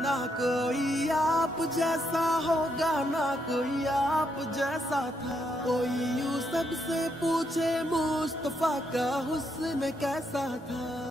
ना कोई आप जैसा होगा, ना कोई आप जैसा था। कोई यूसुफ से पूछे मुस्तफा का हुस्न कैसा था।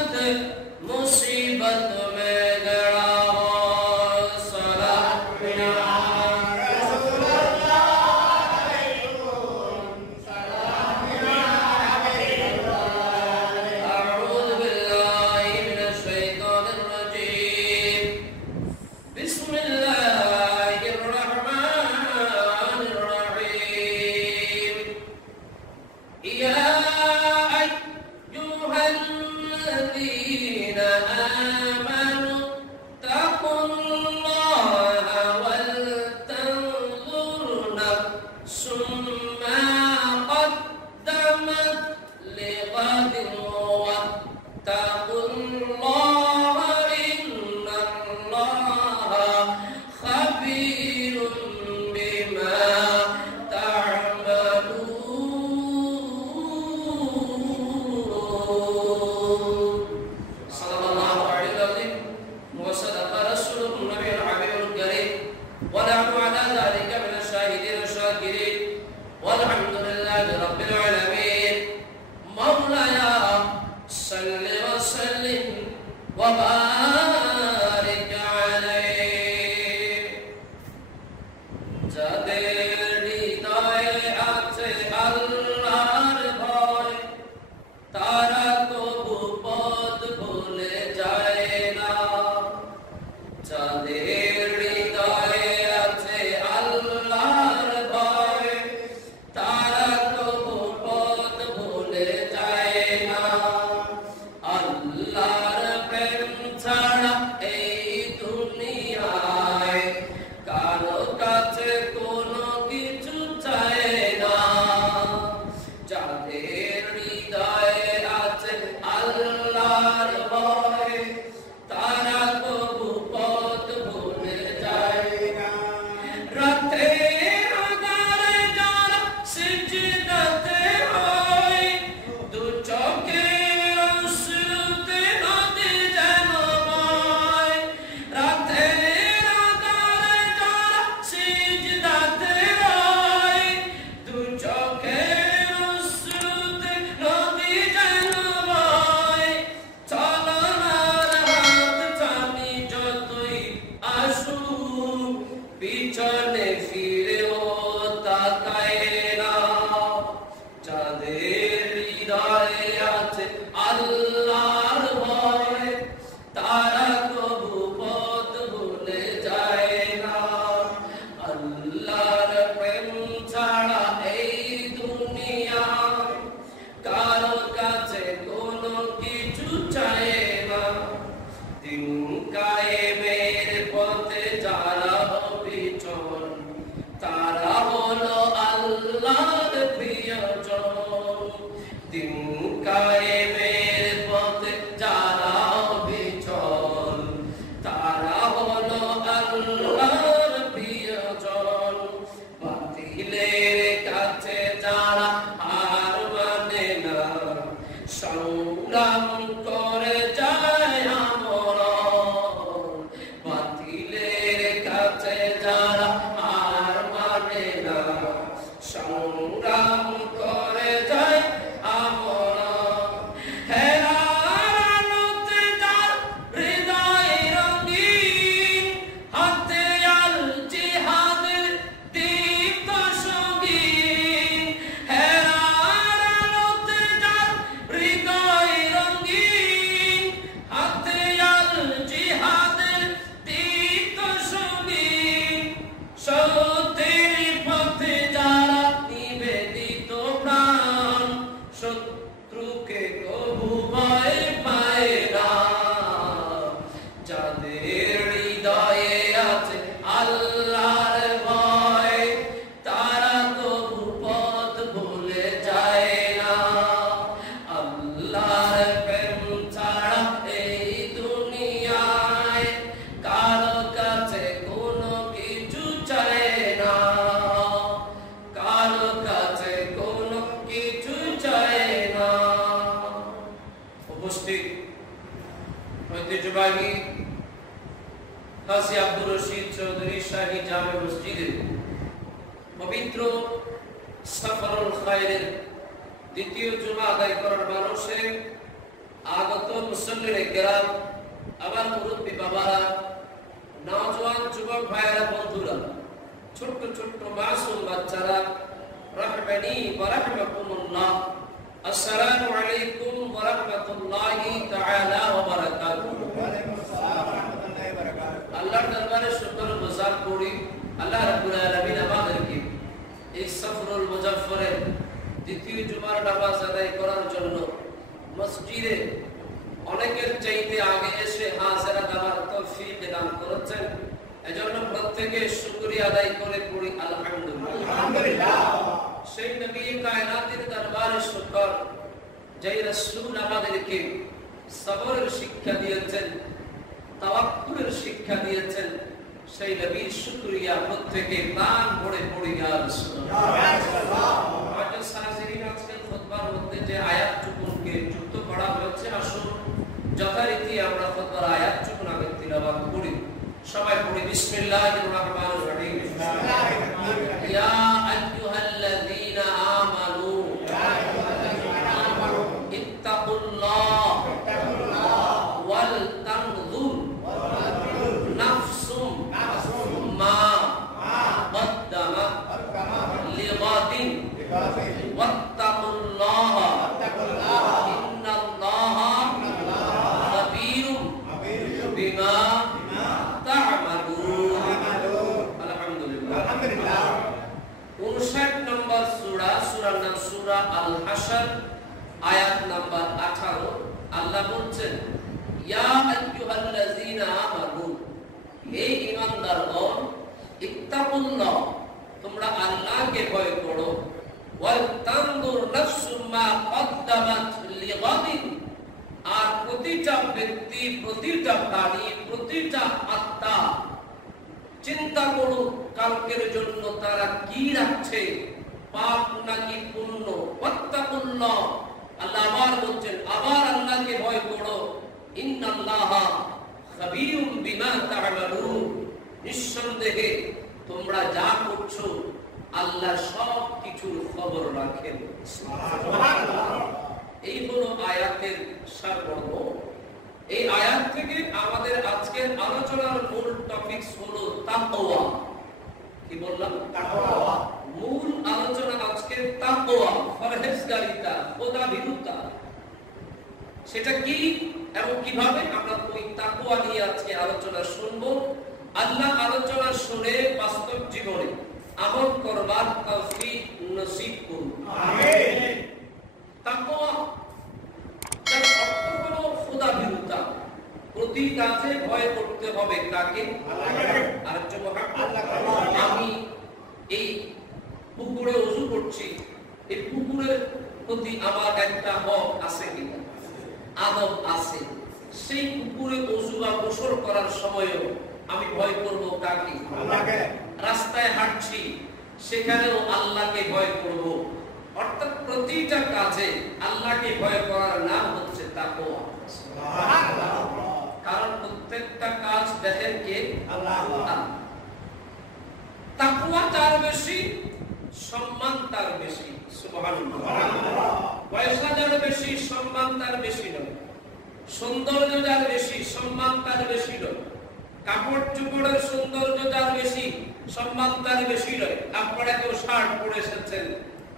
मुसीबत में गड़ा हो सलाम या रसूल अल्लाह सलाम या अऊज़ु बिल्लाहि मिनश शैतानिर रजीम बिस्मिल्लाहिर रहमानिर रहीम या ঐতিহ্যবাহী কাজী আব্দুর রশিদ চৌধুরী শাহী জামে মসজিদে পবিত্র সফরুল খায়রের দ্বিতীয় জুমা আদায় করার মানুষে আগত মুসল্লিনে কেরাম, আমার মুরব্বী বাবারা, নওজোয়ান যুবক ভাইয়েরা, বন্ধুরা, ছোট্ট ছোট্ট মাসুম বাচ্চারা, রাহমানি ওয়া রাহমাকুমুল্লাহ, আসসালামু আলাইকুম ওয়া রাহমাতুল্লাহি তাআলা ওয়া বারাকাতুহু। আল্লাহর দরবারে শুকর গুজার করি, আল্লাহ রাব্বুল আলামিন আমাদেরকে এই সফরুল মুজাফফরের দ্বিতীয় জুমার নামাজ আদায় করার জন্য মসজিদে অনেকের চাইতে আগে এসে হাজিরা দেওয়ার তৌফিক দান করেছেন। এজন্য প্রত্যেকে শুকরিয়া আদায় করে পড়ি আলহামদুলিল্লাহ। সেই নবী কায়নাতের দরবারে শুকর, যেই রাসূল আমাদেরকে সবরের শিক্ষা দিয়েছেন, তাওয়াক্কুলের শিক্ষা দিয়েছেন, সেই নবীর শুকরিয়া প্রত্যেকে প্রাণ ভরে পড়ি ইয়া রাসূলুল্লাহ। আজ সাজিরিন আজকের খুতবার মধ্যে যে আয়াতটুকুকে যুক্ত করা হয়েছে, আসুন যথারীতি আমরা খুতবার আয়াতটুকু আগে তিলাওয়াত করি। সবাই পড়ি বিসমিল্লাহির রহমানির রহিম। ইয়া আইয়ুহাল্লাযীনা আমানু ইত্তাকুল্লাহ ওয়াল তানযুর নাফসুম মা কদ্দামাত লিগাদিন ওয়াত্তাকুল্লাহ ইন্নাল্লাহা খাবীরুম বিমা তা'মালুন। আলহামদুলিল্লাহ। 59 নম্বর সূরা, সূরার নাম সূরা আল হাশর, আয়াত নাম্বার 18। আল্লাহ বলছেন, ইয়া আইয়ুহাল্লাযীনা আমানু, হে ঈমানদারগণ, ইত্তাকুল্লাহ, তোমরা আল্লাহকে ভয় করো, ওয়াল তানজুর নাফসুম মা কদ্দামাত লিগাদিন, আর প্রতিটা ব্যক্তি, প্রতিটা প্রাণী, প্রতিটা আত্মা চিন্তা করুক কালকের জন্য তারা কি রাখছে, পাপ নাকি পুণ্য। ওয়াত্তাকুল্লাহ, আল্লাহ আবার বলছেন, আবার আল্লাহকে ভয় করো, ইন্নাল্লাহা খাবীরুম বিমা তা'মালুন, নিঃসন্দেহে তোমরা যা করছো আল্লাহ সব কিছুর খবর রাখেন। সুবহানাল্লাহ। এই হলো আয়াতের সারমর্ম। এই আয়াত থেকে আমাদের আজকের আলোচনার মূল টপিক হলো তাকওয়া। কি বললাম? তাকওয়া। মূল আলোচনা আজকে তাকওয়া, পরহেজগারিতা, খোদাভীরুতা। সেটা কি এবং কিভাবে আমরা ওই তাকওয়া নিয়ে আজকে আলোচনা শুনবো। আল্লাহ আলোচনা শুনে বাস্তব জীবনে আমল করবার তৌফিক নসিব করুন। আমিন। তাকওয়া এর অর্থ হলো খোদাভীরুতা। প্রতি কাজে ভয় করতে হবে কাকে? আল্লাহকে। আরেকজন আল্লাহকে। আমি এই পুকুরে ওযু করছি, এই পুকুরের প্রতি আমার একটা হক আছে কিনা? আদব আছে। সেই পুকুরে ওযু বা গোসল করার সময়ও আমি ভয় করব কাকে? আল্লাহকে। রাস্তায় হাঁটছি, সেখানেও আল্লাহকে ভয় করব। অর্থাৎ প্রতিটা কাজে আল্লাহকে ভয় করার নাম হচ্ছে তাকওয়া। সুবহানাল্লাহ। কারণ প্রত্যেকটা কাজ দেখেন কে? আল্লাহ। তাকওয়া তার বেশি, সম্মান তার বেশি। সুবহানাল্লাহ। পয়সা যার বেশি, সম্মান তার বেশি নয়। সৌন্দর্য যার বেশি, সম্মান তার বেশি নয়। কাপড় চোপড়ের সৌন্দর্য যার বেশি, সম্মান তার বেশি নয়। আপনারা কেউ শার্ট পরে এসেছেন,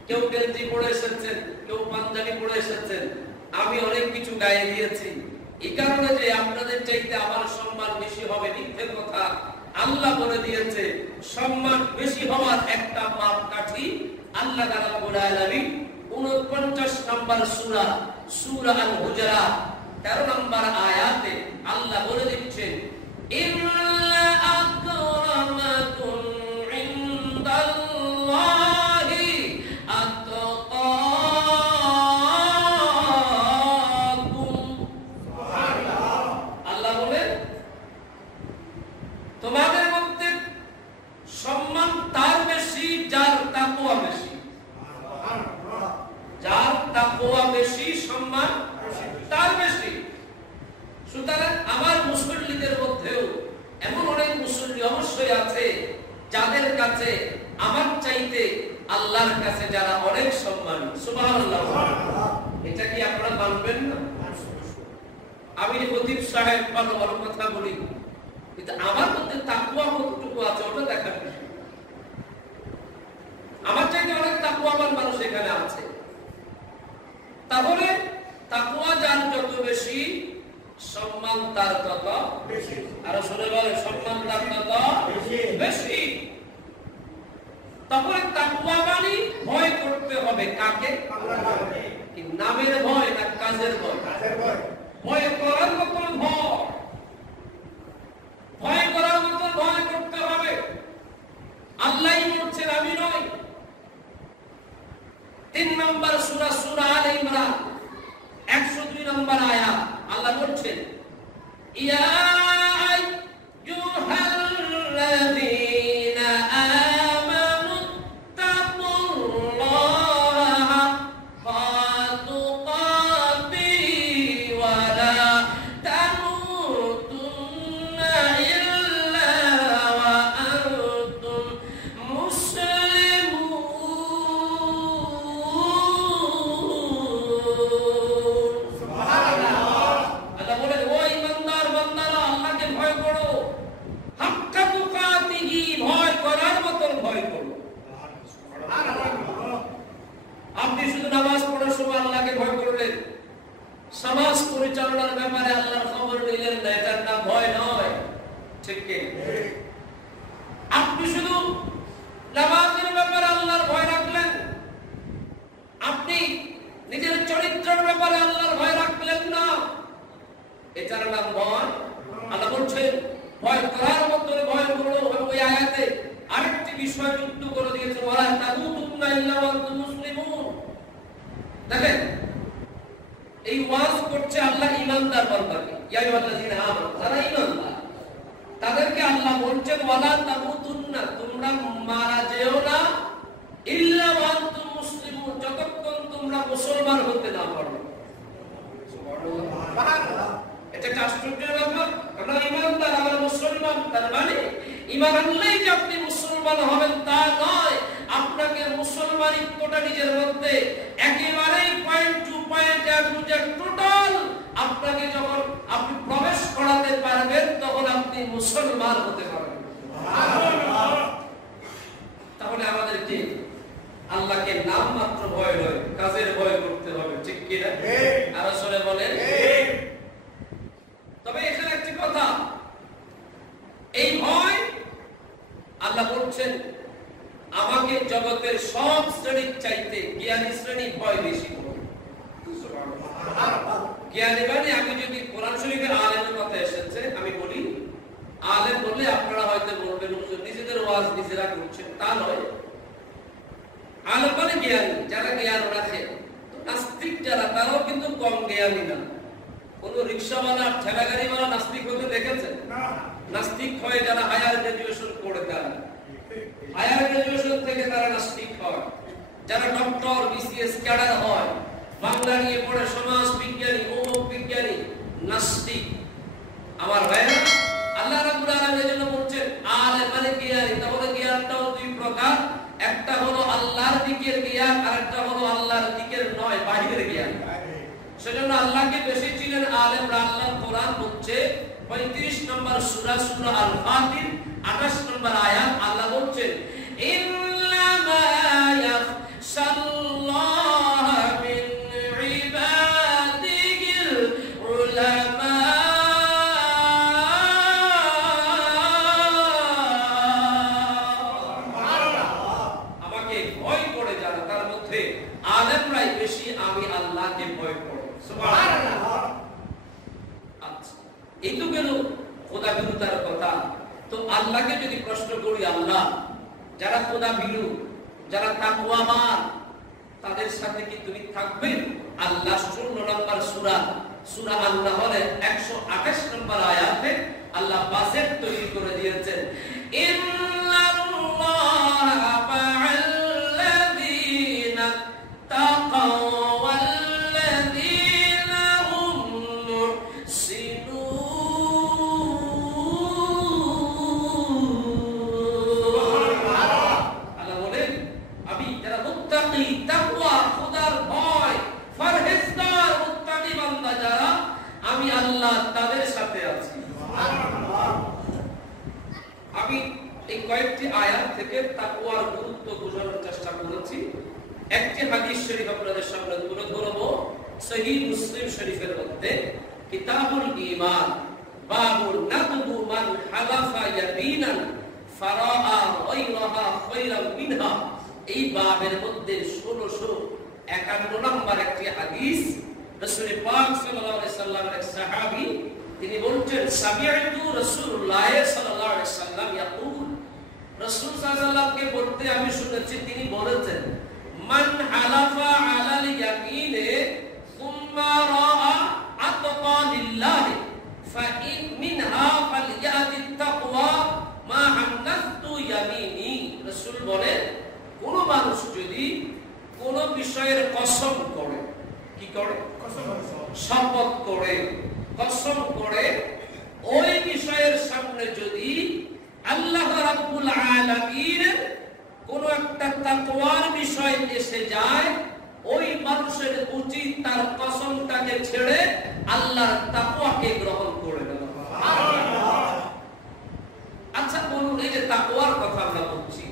কেউ গেঞ্জি পরে এসেছেন, কেউ পাঞ্জাবি পরে এসেছেন, আমি অনেক কিছু গায়ে দিয়েছি। এই কারণে যে আপনাদের চাইতে আমার সম্মান বেশি হবে, মিথ্যে কথা। আল্লাহ বলে দিয়েছে সম্মান বেশি হওয়ার একটা মাপকাঠি আল্লাহ রাব্বুল আলামিন 49 নম্বর সূরা, সূরা আল হুজুরাত 13 নম্বর আয়াতে আল্লাহ বলে দিচ্ছেন, ইন্না আকরামাকুম ইনদাল্লাহি আতকাকুম। সুবহানাল্লাহ। আল্লাহ বলে তোমাদের মধ্যে সম্মান তার বেশি যার তাকওয়া বেশি। যার তাকওয়া বেশি, সম্মান তার বেশি। সুতরাং আমার মুসল্লিদের মধ্যেও এমন অনেক মুসল্লি অবশ্যই আছে যাদের কাছে আমার চাইতে আল্লাহর কাছে যারা অনেক সম্মানী। সুবহানাল্লাহ। এটা কি আপনারা মানবেন না? আমি খতিব সাহেব ভালো ভালো কথা বলি, কিন্তু আমার মধ্যে তাকওয়া কতটুকু আছে ওটা দেখার বিষয়। আমার চাইতে অনেক তাকওয়াবান মানুষ এখানে আছে। তাহলে তাকওয়া যার যত বেশি, সম্মান তার তত বেশি। আর শুনে বলে সম্মান তার তত বেশি। তাহলে তাকওয়াবানি ভয় করতে হবে কাকে? আল্লাহকে। কি নামের ভয় না কাজের ভয়? কাজের ভয়। ভয় করার মতো ভয়, ভয় করার মতো ভয় করতে হবে। আল্লাহই বলছেন, আমি নই। 3 নম্বর সূরা, সূরা আলে ইমরান 102 নম্বর আয়াত, আল্লাহ বলছেন, ইয়া আইয়ুহাল্লাযীনা আমানু তাকুল্লাহা হাক্কা তুকাতিহি ওয়া লা তামুতুন্না ইল্লা ওয়া আনতুম মুসলিমুন। আপনি শুধু নামাজ পড়ার সময় আল্লাহকে ভয় করলেন, সমাজ পরিচালনার ব্যাপারে আল্লাহর খবর নিলেন না, এটার নাম ভয় নয়। ঠিক কি? আপনি শুধু নামাজের ব্যাপারে আল্লাহর ভয় রাখলেন, আপনি নিজের চরিত্রের ব্যাপারে আল্লাহর ভয় রাখলেন না, এটার নাম ভয়। আল্লাহ বলছেন ভয় করার মতো ভয় করো। ওই আয়াতে আরেকটি বিষয় যুক্ত করে দিয়েছে, ওয়ালা তামুতুন্না ইল্লা ওয়া আনতুম মুসলিমুন। দেখেন, এই ওয়াজ করছে আল্লাহ ঈমানদার বান্দাকে, ইয়া আইয়ুহাল্লাযীনা আমানু, যারা ঈমানদার তাদেরকে আল্লাহ বলছেন ওয়ালা তামুতুন্না, তোমরা মারা যেও না, ইল্লা ওয়া আনতুম মুসলিমুন, যতক্ষণ তোমরা মুসলমান হতে না পারো। সুবহানাল্লাহ। এটা একটা আশ্চর্যের ব্যাপার। আমরা ঈমানদার, আমরা মুসলমান, তার মানে ঈমান আনলেই যে আপনি মুসলমান হবেন তা নয়। আপনাকে মুসলমানিত্বটা নিজের মধ্যে একেবারে পয়েন্ট টু পয়েন্ট টোটাল আপনাকে যখন আপনি প্রবেশ করাতে পারবেন, তখন আপনি মুসলমান হতে পারবেন। তাহলে আমাদেরকে আল্লাহকে নাম মাত্র ভয় নয়, কাজের ভয় করতে হবে। ঠিক কি না? আর আসলে বলেন। তবে এখানে একটি কথা, এই ভয় আল্লাহ বলছেন আমাকে জগতের সব শ্রেণীর চাইতে জ্ঞানী শ্রেণী ভয় বেশি করে। জ্ঞানী মানে, আমি যদি কোরআন শরীফের আলেমের কথা এসেছে আমি বলি, আলেম বললে আপনারা হয়তো বলবেন নিজেদের ওয়াজ নিজেরা করছেন, তা নয়। আলেম মানে জ্ঞানী, যারা জ্ঞান রাখে। নাস্তিক যারা, তারাও কিন্তু কম জ্ঞানী না। কোন রিক্সাওয়ালা, ঠেলা গাড়িওয়ালা নাস্তিক হতে দেখেছেন? নাস্তিক হয়ে যারা হায়ার গ্রাজুয়েশন করে, তারা হায়ার গ্রাজুয়েশন থেকে তারা নাস্তিক হয়। যারা ডক্টর, বিসিএস ক্যাডার হয়, বাংলা নিয়ে পড়ে, সমাজ বিজ্ঞানী, অমুক বিজ্ঞানী, নাস্তিক। আমার ভাইরা, আল্লাহ রাব্বুল আলামিন এজন্য বলছেন আলেম মানে জ্ঞানী। তাহলে জ্ঞানটাও দুই প্রকার, একটা হলো আল্লাহর দিকের জ্ঞান, আর একটা হলো আল্লাহর দিকের নয়, বাহিরের জ্ঞান। সেজন্য আল্লাহকে বেশি চিনেন আলেমরা। আল্লাহর কোরআন বলছে 35 নম্বর সূরা, সূরা আল ফাতির 28 নম্বর আয়াত, আল্লাহ বলছেন ইন্নামা ইয়াখশাল্লাহা মিন ইবাদিহিল উলামা। আমাকে ভয় করে যারা, তার মধ্যে আলেমরাই বেশি আমি আল্লাহকে ভয় করি। সুবহানাল্লাহ। আচ্ছা, এই তো গেল খোদা ভীরুতার কথা। তো আল্লাহকে যদি প্রশ্ন করি, আল্লাহ যারা খোদা ভীরু, যারা তাকওয়াবান, তাদের সাথে কি তুমি থাকবে? আল্লাহ 16 নম্বর সূরা, সূরা আন-নাহলের 128 নম্বর আয়াতে আল্লাহ বাজেট তৈরি করে দিয়েছেন, ইন্নাল্লাহা মা'আল্লাযীনা তাকাও ওয়াল্লাযীনা হুম মুহসিনুন। আল্লাহ বলেন আমি যারা মুত্তাকি, তাকওয়া, খোদার ভয়, পরহেজগার, মুত্তাকি বান্দা যারা, আমি আল্লাহ সহিহ মুসলিম শরীফের মধ্যে কিতাবুল ঈমান বাবুন নাকবু মান হালাফা ইয়ামিনান ফারাআ গায়রাহা খায়রান মিনহা, এই বাবের মধ্যে 1651 নম্বর একটি হাদিস। রাসূল পাক সাল্লাল্লাহু আলাইহি সাল্লামের এক সাহাবী তিনি বলছেন, সামিআতু রাসূলুল্লাহ সাল্লাল্লাহু আলাইহি সাল্লাম ইয়াকুল, রাসূল সাল্লাল্লাহু আলাইহি সাল্লামকে বলতে আমি শুনেছি তিনি বলেছেন, মান হালাফা আলাল ইয়ামিনে সুম্মা রাআ আতকা লিল্লাহ ফাইন মিনহা ফালইয়াতি তাকওয়া মা হান্নাতু ইয়ামিনি। রাসূল বলেন, কোন মানুষ যদি কোন বিষয়ের কসম করে, কি করে? শপথ করে, কসম করে, ওই বিষয়ের সামনে যদি আল্লাহ রাব্বুল আলামিনের কোন একটা তাকওয়ার বিষয় এসে যায়, ওই মানুষের উচিত তার কসমটাকে ছেড়ে আল্লাহর তাকওয়াকে গ্রহণ করে নেওয়া। আচ্ছা বলুন, এই যে তাকওয়ার কথা আমরা বলছি,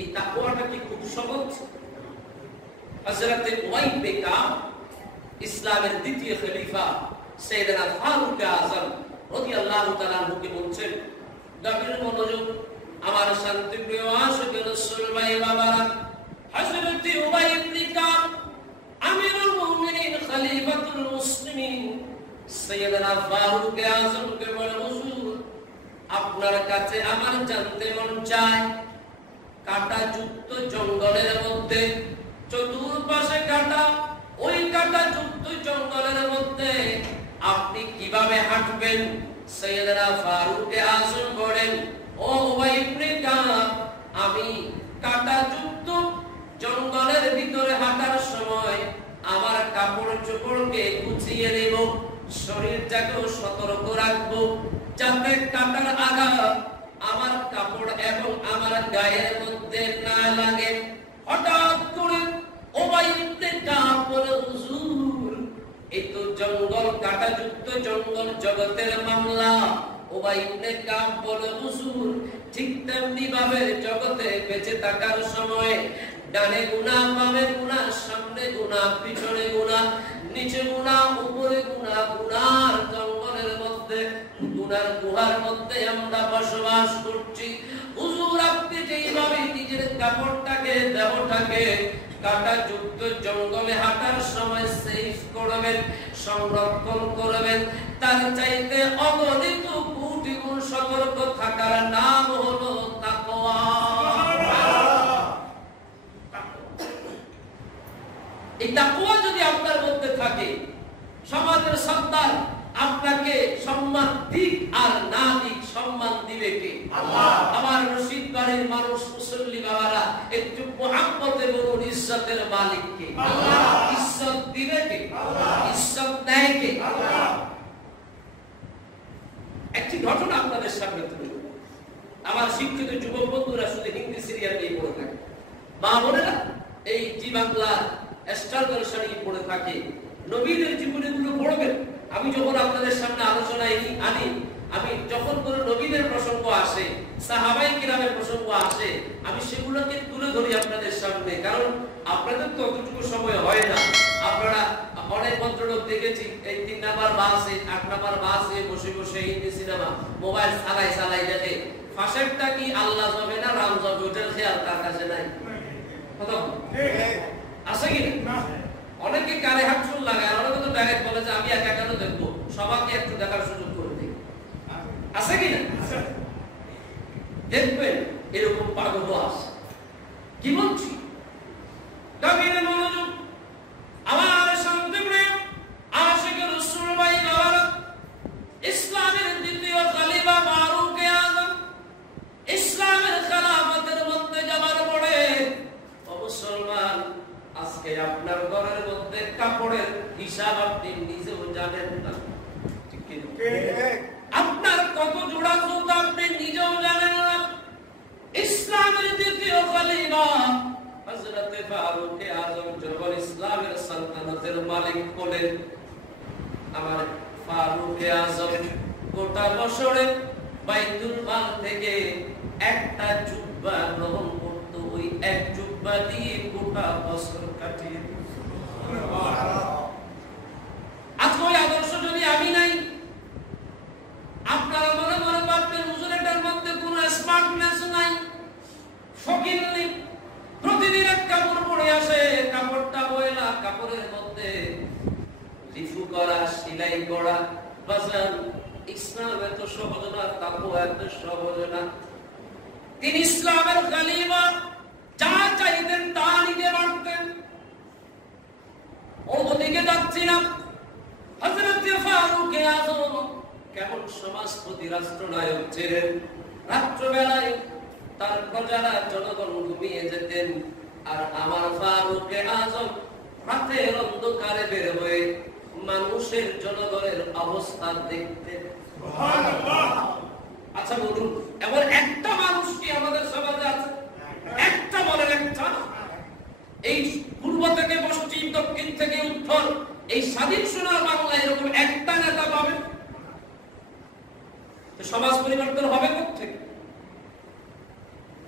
এই তাকওয়াটা কি খুব সহজ? হযরত উমাইর বিন কাব ইসলামের দ্বিতীয় খলিফা সাইয়েদনা ফারুক আযম রাদিয়াল্লাহু তাআলা আনহুকে বলছেন, গভীর মনোযোগ, আমার শান্তিপ্রিয় আশিক রাসূল ভাই বাবারা, হযরত উমাইর বিন কাব আমিরুল মুমিনিন খলিফাতুল মুসলিমিন সাইয়েদনা ফারুক আযমকে বলে, হুজুর আপনার কাছে আমার জানতে মন চায়, কাঁটাযুক্ত জঙ্গলের মধ্যে, চতুর্পাশে কাঁটা, ওই কাঁটাযুক্ত জঙ্গলের মধ্যে আপনি কিভাবে হাঁটবেন? সাইয়েদনা ফারুক আযম বলেন, ও উমাইর বিন কাব, আমি কাঁটাযুক্ত জঙ্গলের ভিতরে হাঁটার সময় আমার কাপড় চোপড়কে গুছিয়ে নেব, শরীরটাকেও সতর্ক রাখবো, যাতে কাঁটার আঘাত আমার কাপড় এবং আমার গায়ের মধ্যে না লাগে। হঠাৎ করে উমাইর বিন কাব বলে, হুজুর এই তো জঙ্গল, কাঁটাযুক্ত জঙ্গল, জগতের মামলা। উমাইর বিন কাব বলে, হুজুর ঠিক তেমনি ভাবে জগতে বেঁচে থাকার সময় ডানে গুনাহ, বামে গুনাহ, সামনে গুনাহ, পিছনে গুনাহ, নিচে গুনাহ, উপরে গুনাহ, গুনার জঙ্গলের মধ্যে, গুনার গুহার মধ্যে আমরা বসবাস করছি। হুজুর আপনি যেইভাবে নিজের কাপড়টাকে, দেহটাকে কাঁটাযুক্ত জঙ্গলে হাঁটার সময় সেফ করবেন, সংরক্ষণ করবেন, তার চাইতে অগণিত কোটি গুণ সতর্ক থাকার নাম হলো তাকওয়া। এই তাকওয়া যদি আপনার মধ্যে থাকে, সমাজের সন্তান আপনাকে সম্মান দিক আর না দিক, সম্মান দিবে কে? আল্লাহ। আমার রশিদ বাড়ির মানুষ, মুসল্লি বাবারা, একটু মুহাব্বতে বলুন, ইজ্জতের মালিক কে? আল্লাহ। ইজ্জত দিবে কে? আল্লাহ। ইজ্জত দেয় কে? আল্লাহ। একটি ঘটনা আপনাদের সামনে তুলে ধরব। আমার শিক্ষিত যুবক বন্ধুরা শুধু হিন্দি সিরিয়াল নিয়ে পড়ে থাকে, মা বোনেরা এই জি বাংলা স্টার জলসা নিয়ে পড়ে থাকে, নবীদের জীবনীগুলো পড়বেন। আমি যখন আপনাদের সামনে আলোচনায় আনি, আমি যখন কোন নবীদের প্রসঙ্গ আসে, সাহাবায়ে কিরামের প্রসঙ্গ আসে, আমি সেগুলোকে তুলে ধরি আপনাদের সামনে, কারণ আপনাদের তো অতটুকু সময় হয় না। আপনারা অনেক ভদ্রলোক দেখেছি এই 3 নাম্বার বাসে, 8 নাম্বার বাসে বসে বসে হিন্দি সিনেমা মোবাইল চালাই দেখে। ফাঁসেরটা কি আল্লাহ যাবে না রাম যাবে, ওটার খেয়াল তার কাছে নাই। কথা আছে কি না? অনেকে কারে হাত চুল লাগায়, অনেকে তো ডাইরেক্ট বলে যে আমি একা কেন দেখবো, সবাইকে একটু দেখার সুযোগ করে দিই। আছে কি না? দেখবেন এরকম পাগলও আছে। কি বলছি? গভীর মনোযোগ, আমার শান্তিপ্রিয় আশিক রাসূল ভাই বাবারা, ইসলামের দ্বিতীয় খলিফা ফারুক আযম ইসলামের খেলাফতের মধ্যে যাবার পরে, ও মুসলমান, আজকে আপনার ঘরের মধ্যে কাপড়ের হিসাব আপনি নিজেও জানেন না। ঠিক কি? আপনার কত জোড়া জুতা আপনি নিজেও জানেন না। ইসলামের দ্বিতীয় খলিফা হযরত ফারুক আযম যখন ইসলামের সালতানাতের মালিক হলেন, আমার ফারুক আযম গোটা বছরে বাইতুল মাল থেকে একটা জুব্বা গ্রহণ করত, ওই এক জুব্বা দিয়ে গোটা বছর কাটিয়ে। বাজান ইসলাম এত সহজ না, তাকওয়া এত সহজ না। তিনি ইসলামের খলিফা, যা চাইতেন তা নিতে পারতেন। ওদিকে যাচ্ছি না, হযরত ফারুক আযম কেমন সমাজপতি রাষ্ট্রনায়ক ছিলেন। রাত্রবেলায় তার প্রজারা জনগণ ঘুমিয়ে যেতেন, আর আমার ফারুক আযম রাতের অন্ধকারে বের হয়ে মানুষের জনগণের অবস্থা দেখতেন। সুবহানাল্লাহ। আচ্ছা বলুন, এমন একটা মানুষ কি আমাদের সমাজে আছে? একটা বলেন, একটা। এই পূর্ব থেকে পশ্চিম, দক্ষিণ থেকে উত্তর, এই স্বাধীন সোনার বাংলায় এরকম একটা নেতা পাবে? সমাজ পরিবর্তন হবে কোত্থেকে?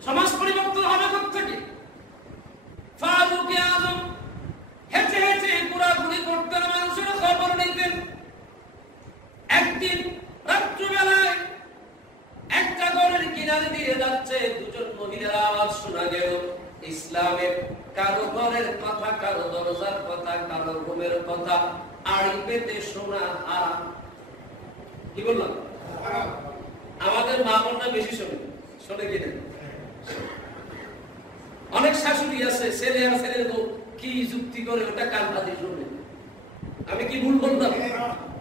সমাজ পরিবর্তন হবে কোত্থেকে? ফারুক আযম হেঁটে হেঁটে ঘোরাঘুরি করতেন, মানুষের খবর নিতেন। একদিন রাত্রিবেলায় একটা ঘরের কিনারে দিয়ে যাচ্ছে, দুজন মহিলার আওয়াজ শোনা গেল। ইসলামের কারো ঘরের কথা, কারো দরজার কথা, কারো রুমের কথা আড়ি পেতে শোনা হারাম। কি বললাম? আমাদের মা বোনরা বেশি শোনে কিনা? অনেক শাশুড়ি আছে, ছেলে আর ছেলের বউ কি যুক্তি করে ওটা কান পাতি শুনে। আমি কি ভুল বললাম?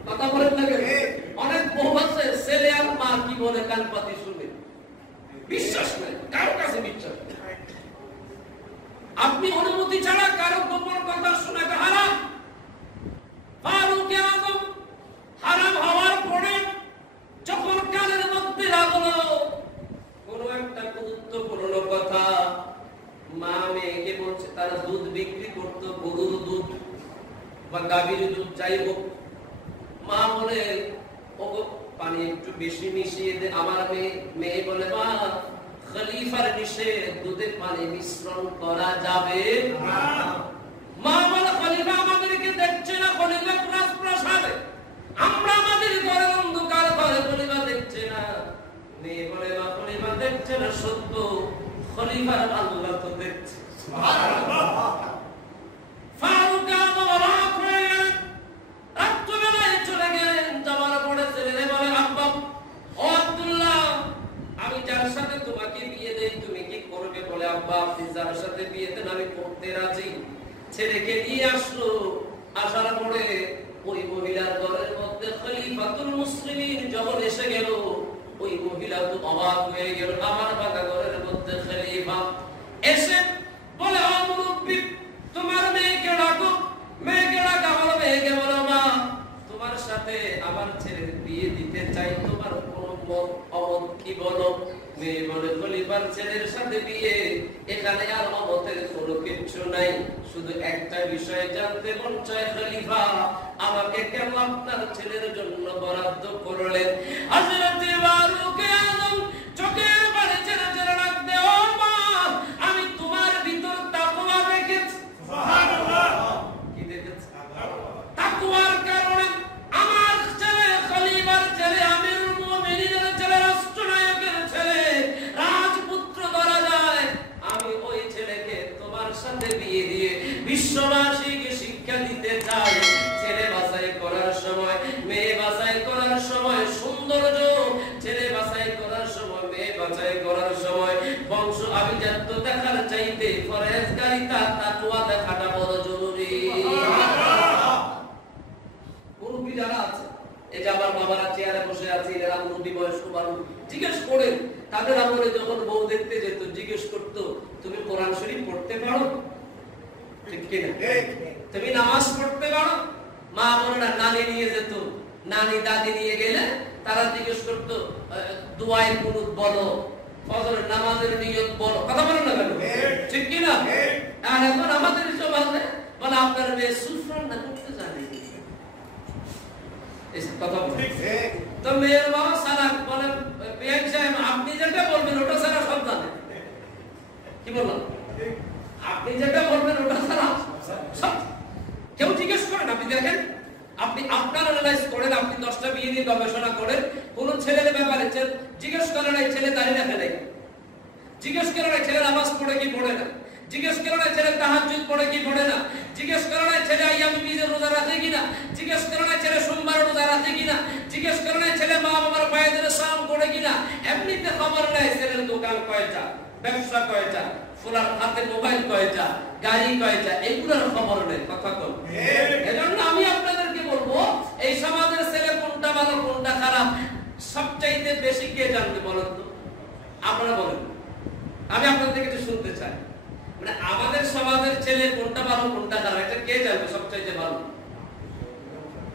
কথা বলেন না কেন? অনেক বউ আছে, ছেলে আর মা কি বলে কান পাতি শুনে, বিশ্বাস নাই, কারো কাছে বিশ্বাস নাই। আপনি অনুমতি ছাড়া কারো গোপন কথা শোনাটা হারাম। ফারুক আযম হারাম হওয়ার পরে যখন কানের মধ্যে লাগলো কোন একটা গুরুত্বপূর্ণ কথা, মা মেয়েকে বলছে, তারা দুধ বিক্রি করতো, গরুর দুধ বা গাভীর দুধ যাই হোক। মা বলে, ও পানি একটু বেশি মিশিয়ে দে। আমার মেয়ে বলে, মা খলিফার নিষেধ, দুধে পানি মিশ্রণ করা যাবে না। মা বলে, খলিফা আমাদেরকে দেখছে না, খলিফা রাজপ্রাসাদে, আমরা আমাদের ঘরে অন্ধকার ঘরে, খলিফা দেখছে না। মেয়ে বলে, মা খলিফা দেখছে না সত্য, খলিফার আল্লাহ তো দেখছে। সুবহানাল্লাহ। ফারুক আযম অবাক হয়ে গেলেন, রাত্রিবেলায় চলে গেলেন। যাওয়ার পরে ছেলে বলে, আব্বা, ও আব্দুল্লাহ, আমি যার সাথে তোমাকে বিয়ে দেই তুমি কি করবে? বলে, আব্বা, আপনি যার সাথে বিয়ে দেন আমি করতে রাজি। ছেলেকে নিয়ে আসলো। আসার পরে ওই মহিলার ঘরের মধ্যে খলিফাতুল মুসলিমিন যখন এসে গেল, ওই মহিলা তো অবাক হয়ে গেল। আমার বাগা ঘরের মধ্যে খলিফা এসে বলে, ও মুরব্বি, তোমার মেয়েকে ডাকো। মেয়েকে ডাকা হলো। মেয়েকে বলো, মা, তোমার সাথে আমার ছেলের বিয়ে দিতে চাই, তোমার কোন মত অমত কি বলো? মেয়ে বলে, খলিফার ছেলের সাথে বিয়ে, এখানে আর অমতের কোনো কিছু নাই, শুধু একটা বিষয় জানতে মন চায়, খলিফা আমাকে কেন আপনার ছেলের জন্য বরাদ্দ করলেন? হযরত ফারুক আযম চোখের পানি ছেড়ে ছেড়ে ডাকতে, ও মা, আমি তোমার ভিতর তাকওয়া দেখেছি। সুবহানাল্লাহ। কি দেখেছি? তাকওয়ার কারণে আমার ছেলে খলিফার ছেলে, আমিরুল মুমিনিনের ছেলে, রাষ্ট্রনায়কের ছেলে, রাজপুত্র ধরা যায়। আমি ওই ছেলেকে তোমার সাথে বিয়ে দিয়ে বিশ্ববাসীকে শিক্ষা দিতে চাই। ছেলে বাছাই করার সময়, মেয়ে বাছাই করার সময় সৌন্দর্য, ছেলে বাছাই করার সময়, মেয়ে বাছাই করার সময় বংশ আভিজাত্য দেখার চাইতে ফরজগারিতা, তাকওয়া দেখাটা বড় জরুরি। মুরব্বি যারা আছে, এই যে আমার বাবারা চেয়ারে বসে আছে, এরা মুরব্বি বয়স্ক মানুষ, জিজ্ঞেস করেন তাদের আমলে যখন বউ দেখতে যেত, জিজ্ঞেস করতো, তুমি কোরআন শরীফ পড়তে পারো? ঠিক কিনা? তুমি নামাজ পড়তে পারো? মা বলে না, নানি নিয়ে যেত। নানি দাদি নিয়ে গেলে তারা জিজ্ঞেস করতো, দুআয়ে কুনুত বলো, ফজরের নামাজের নিয়ত বলো। কথা বলেন না কেন? ঠিক কিনা? আর এখন আমাদের সমাজে বলে, আপনার মেয়ে সুফরান না করতে জানে। কথা বলে তো মেয়ের বাবা সালাক বলে, বিআই সাহেব আপনি যেটা বলবেন ওটা সারা সব জানে। কি বললাম? আপনি যেটা বলবেন ওটা সারা সব। কেউ জিজ্ঞেস করেন, আপনি দেখেন, আপনি আপনার অ্যানালাইজ করেন, আপনি 10টা বিয়ে নিয়ে গবেষণা করেন, কোন ছেলের ব্যাপারে জিজ্ঞেস করেন এই ছেলে দাঁড়িয়ে রাখে নাই, জিজ্ঞেস করেন এই ছেলে নামাজ পড়ে কি পড়ে না, জিজ্ঞেস করো না ছেলে তাহাজ্জুদ পড়ে কি পড়ে না, জিজ্ঞেস করো না ছেলে আইয়াম বীজের রোজা রাখে কিনা, জিজ্ঞেস করো না ছেলে সোমবার রোজা রাখে কিনা, জিজ্ঞেস করো না ছেলে মা বাবার পায়ে ধরে সালাম করে কিনা। এমনিতে খবর নেই ছেলের দোকান কয়টা, ব্যবসা কয়টা, ফুলার হাতে মোবাইল কয়টা, গাড়ি কয়টা, এগুলোর খবর নেই। কথা কম। এজন্য আমি আপনাদেরকে বলবো এই সমাজের ছেলে কোনটা ভালো কোনটা খারাপ সবচাইতে বেশি কে জানতে বলেন তো? আপনারা বলেন, আমি আপনাদের থেকে একটু শুনতে চাই। মানে আমাদের সমাজের ছেলে কোনটা ভালো কোনটা খারাপ এটা কে জানবে সবচাইতে ভালো?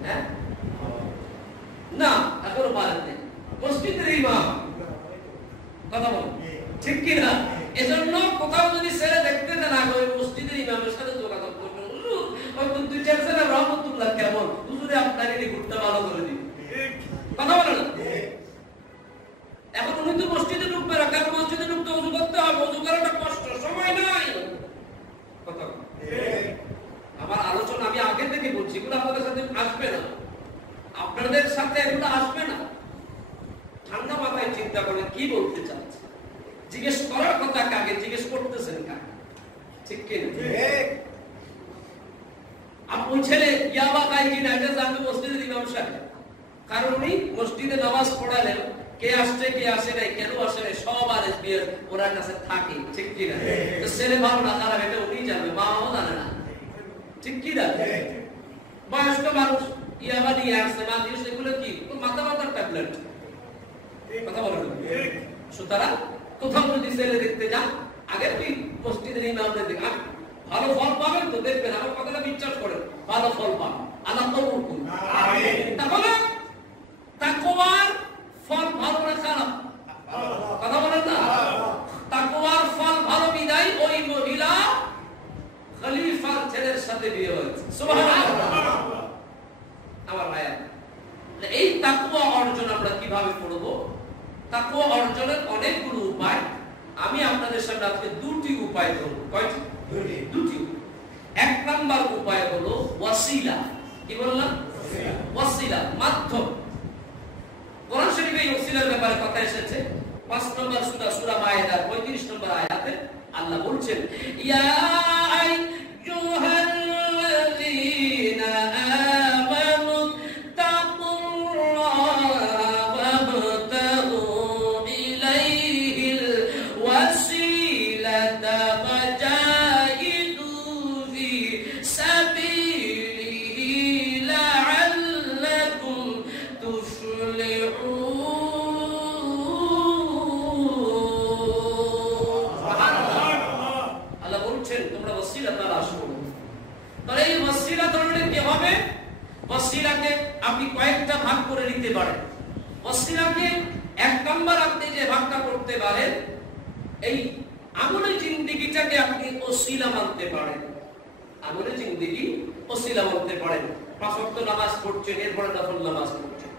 হ্যাঁ না, এখনো পারেন না। মসজিদের ইমাম। কথা বলেন ঠিক কি না? এজন্য কোথাও যদি ছেলে দেখতে দেন আগে ওই মসজিদের ইমামের সাথে যোগাযোগ করবেন। হুজুর ওই দুই চার ছেলে রহমতুল্লাহ কেমন, হুজুরে আপনাকে এই ঘুরতে ভালো করে দিন। কথা বলেন। এখন উনি তো মসজিদে ঢুকবে না, কারণ মসজিদে ঢুকতে ওযু করতে হবে, ওযু করাটা কষ্ট, সময় নাই। কথা আমার আলোচনা আমি আগে থেকে বলছি, এগুলো আপনাদের সাথে আসবে না, আপনাদের সাথে এগুলো আসবে না। ঠান্ডা মাথায় চিন্তা করেন কি বলতে চাচ্ছে, জিজ্ঞেস করার কথা কাকে, জিজ্ঞেস করতেছেন কাকে, ঠিক কি না? আপনি ছেলে ইয়াবা খায় কিনা এটা জানতে মসজিদের ইমাম সাহেব, কারণ উনি মসজিদে নামাজ পড়ালেন, কে আসছে কে আসে নাই, কেন আসে নাই, সব আর এসবিএর ওনার কাছে থাকে, ঠিক কি না? তো ছেলে ভালো না খারাপ এটা উনি জানবে, মা বাবাও জানে না, ঠিক কি না? বয়স্ক মানুষ ইয়াবা নিয়ে আসছে, মা দিয়ে সেগুলো কি মাথা মাথার ট্যাবলেট। কথা বলেন। সুতরাং কোথাও যদি ছেলে দেখতে যান আগে তুই মসজিদের ইমামদের দেখ, ভালো ফল পাবেন তো দেখবেন, আমার কথাটা বিশ্বাস করেন, ভালো ফল পাবেন। আল্লাহ কবুল করুন। আমিন। তাহলে তাকওয়ার ফল ভালো না খারাপ? কথা বলেন না। তাকওয়ার ফল ভালো বিদায় ওই মহিলা খলিফার ছেলের সাথে বিয়ে হয়েছে। সুবহানাল্লাহ। আমার ভাইয়া, এই তাকওয়া অর্জন আমরা কিভাবে করব? তাকওয়া অর্জনের অনেকগুলো উপায়, আমি আপনাদের সামনে আজকে দুটি উপায় বলবো। কয়টি? দুটি। এক নাম্বার উপায় হলো ওয়াসিলা। কি বললাম? ওয়াসিলা, মাধ্যম। কোরআন শরীফে এই ওসিলার ব্যাপারে কথা এসেছে। 5 নম্বর সূরা মায়েদার 35 নম্বর আয়াতে আল্লাহ বলছেন, ইয়া আইয়ুহাল্লাযীনা আমানু ওয়াসিলাকে আপনি কয়েকটা ভাগ করে নিতে পারেন। ওয়াসিলাকে এক নাম্বার আপনি যে ভাগটা করতে পারেন, এই আমলে জিন্দেগিটাকে আপনি ওসিলা মানতে পারেন। আমলে জিন্দেগি ওসিলা মানতে পারেন। 5 ওয়াক্ত নামাজ পড়ছেন, এরপরে নফল নামাজ পড়ছেন,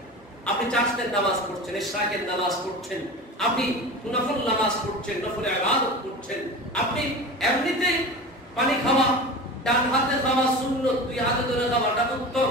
আপনি চাষের নামাজ পড়ছেন, ইশরাকের নামাজ পড়ছেন, আপনি নফল নামাজ পড়ছেন, নফলে ইবাদত করছেন, আপনি এমনিতেই পানি খাওয়া, ডান হাতে খাওয়া সুন্নাত, দুই হাতে ধরে খাওয়াটা উত্তম,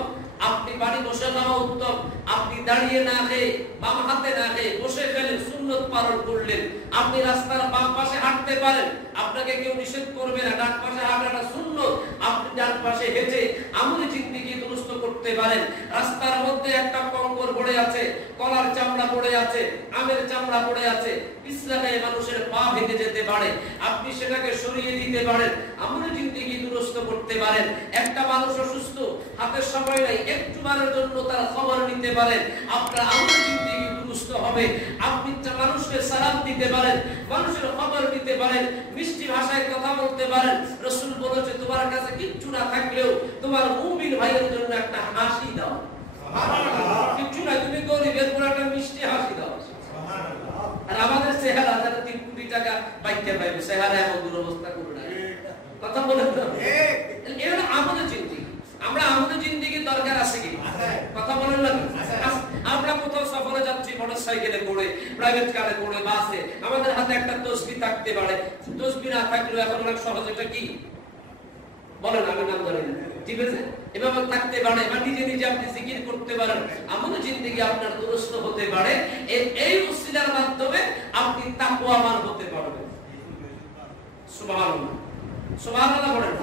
আপনি বাড়ি বসে খাওয়া উত্তম, আপনি দাঁড়িয়ে না খেয়ে বাম হাতে না খেয়ে বসে খেলেন, সুন্নাত পালন করলেন, আপনি রাস্তার বাম পাশে হাঁটতে পারেন, আপনাকে কেউ নিষেধ করবে না, ডান পাশে হাঁটাটা সুন্নাত, আপনি ডান পাশে হেঁটে আমলে জিন্দেগি দুরুস্ত করতে পারেন। রাস্তার মধ্যে একটা কঙ্কর পড়ে আছে, কলার চামড়া পড়ে আছে, আমের চামড়া পড়ে আছে, পিছলাতে মানুষের পা ভেঙে যেতে পারে, আপনি সেটাকে সরিয়ে দিতে পারেন, আমলে জিন্দেগি দুরুস্ত করতে পারেন। একটা মানুষ অসুস্থ, হাতের সময় নাই, একটু বারের জন্য তার খবর নিতে পারেন, আপনার আমলে জিন্দেগি দুরুস্ত হবে। আপনি মানুষকে সালাম দিতে পারেন, মানুষের খবর দিতে পারেন, মিষ্টি ভাষায় কথা বলতে পারেন। রাসূল বলেছে তোমার কাছে কিচ্ছু না থাকলেও তোমার মুমিন ভাইয়ের জন্য একটা হাসি দাও। সুবহানাল্লাহ। কিচ্ছু না, তুমি গরিবের পুরো একটা মিষ্টি হাসি দাও। সুবহানাল্লাহ। আর আমাদের চেহারা যারা 3 কোটি টাকা বাইকে পাইবে, চেহারা এমন দুরবস্থা করে না। কথা বলেন তো। এর আমলে জিন্দেগি, আমরা আমলে জিন্দেগির দরকার আছে কি? কথা বলেন না। আমরা কোথাও সফরে যাচ্ছি মোটরসাইকেলে করে, প্রাইভেট কারে করে, বাসে, আমাদের হাতে একটা তসবিহ থাকতে পারে। তসবিহ না থাকলেও এখন অনেক সহজ এটা কি বলেন, আমি নাম জানি না, ঠিক আছে, এভাবে থাকতে পারে, বা নিজে নিজে আপনি জিকির করতে পারেন, আমলে জিন্দেগি আপনার দুরুস্ত হতে পারে। এই ওসিলার মাধ্যমে আপনি তাকওয়াবান হতে পারবেন। সুবহানাল্লাহ। সুবহানাল্লাহ বলেন।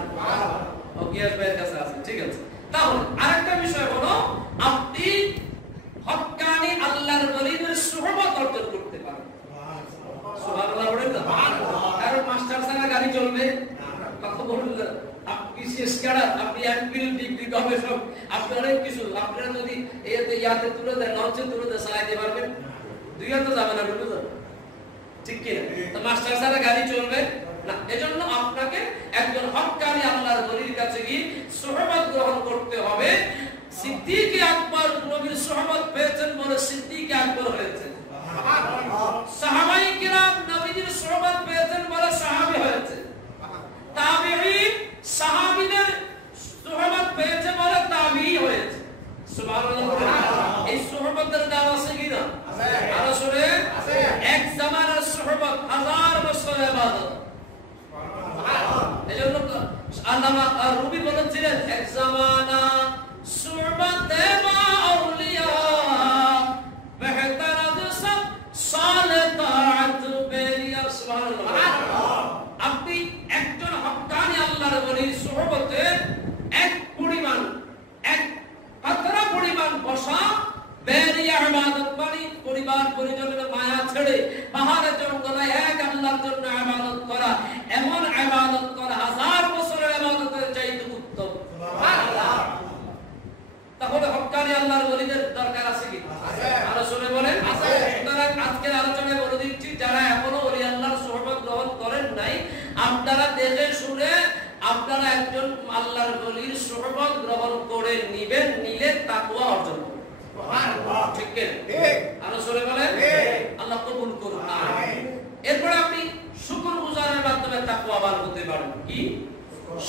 ও গিয়াস ভাইয়ের কাছে আছে, ঠিক আছে। তাহলে আরেকটা বিষয় হলো আপনি হক্কানি আল্লাহর ওলিদের সুহবত অর্জন করতে পারেন। সুবহানাল্লাহ বলেন না। কারণ মাস্টার ছাড়া গাড়ি চলবে কথা বললেন, আপনি শেষ কারা, আপনি এমপিএল ডিগ্রি গবেষক, আপনি অনেক কিছু, আপনারা যদি ইয়াতে তুলে দেন, লঞ্চে তুলে দেন, চালাইতে পারবেন? দুই হাতে যাবে না, ডুবে যাবে, ঠিক কি না? তো মাস্টার ছাড়া গাড়ি চলবে না। এজন্য আপনাকে একজন হক্কানি আল্লাহর ওলির কাছে গিয়ে সুহবত গ্রহণ করতে হবে। সিদ্দিক আকবর নবীর সুহবত পেয়েছেন বলে সিদ্দিক আকবর হয়েছে। সাহাবায়ে কিরাম নবীর সুহবত পেয়েছেন বলে সাহাবী হয়েছে। তাবিঈন সাহাবীদের সুহবত পেয়েছে বলে তাবিঈ হয়েছে। সুবহানাল্লাহ। এই সুহবতের দাম আছে কি না? আছে। আর শুনে আছে। এক জামানার সুহবত 1000 বছর ইবাদত। সুবহানাল্লাহ। এজন্য আল্লামা রুমি বলেছিলেন, এক জামানা সুহবতে মা আউলিয়া বেহতর আজ সব সালে তাআত বেরিয়া। সুবহানাল্লাহ। আপনি একজন হক্কানি আল্লাহর ওলির সুহবতে এক পাতরা পরিমাণ বসা বেরিয়া ইবাদত মানে পরিবার পরিজনের মায়া ছেড়ে পাহাড়ে জঙ্গলে এক আল্লাহর জন্য ইবাদত করা, এমন ইবাদত করা 1000 বছরের ইবাদতের চাইতে উত্তম। সুবহানাল্লাহ। তাহলে হক্কানি আল্লাহর ওলিদের দরকার আছে কি? আছে। আর শুনে বলেন আছে। সুতরাং আজকের আলোচনায় বলে দিচ্ছি, যারা এখনো ওলি আল্লাহর সুহবত গ্রহণ করেন নাই, আপনারা দেখে শুনে আপনারা একজন আল্লাহর ওলির সুহবত গ্রহণ করে নিবেন, নিলে তাকওয়া অর্জন করবেন। সুবহানাল্লাহ। ঠিক কি? ঠিক। আর শুনে বলেন ঠিক। আল্লাহ কবুল করুন। আমিন। এরপর আপনি শুকরগুজারের মাধ্যমে তাকওয়াবান হতে পারেন। কি?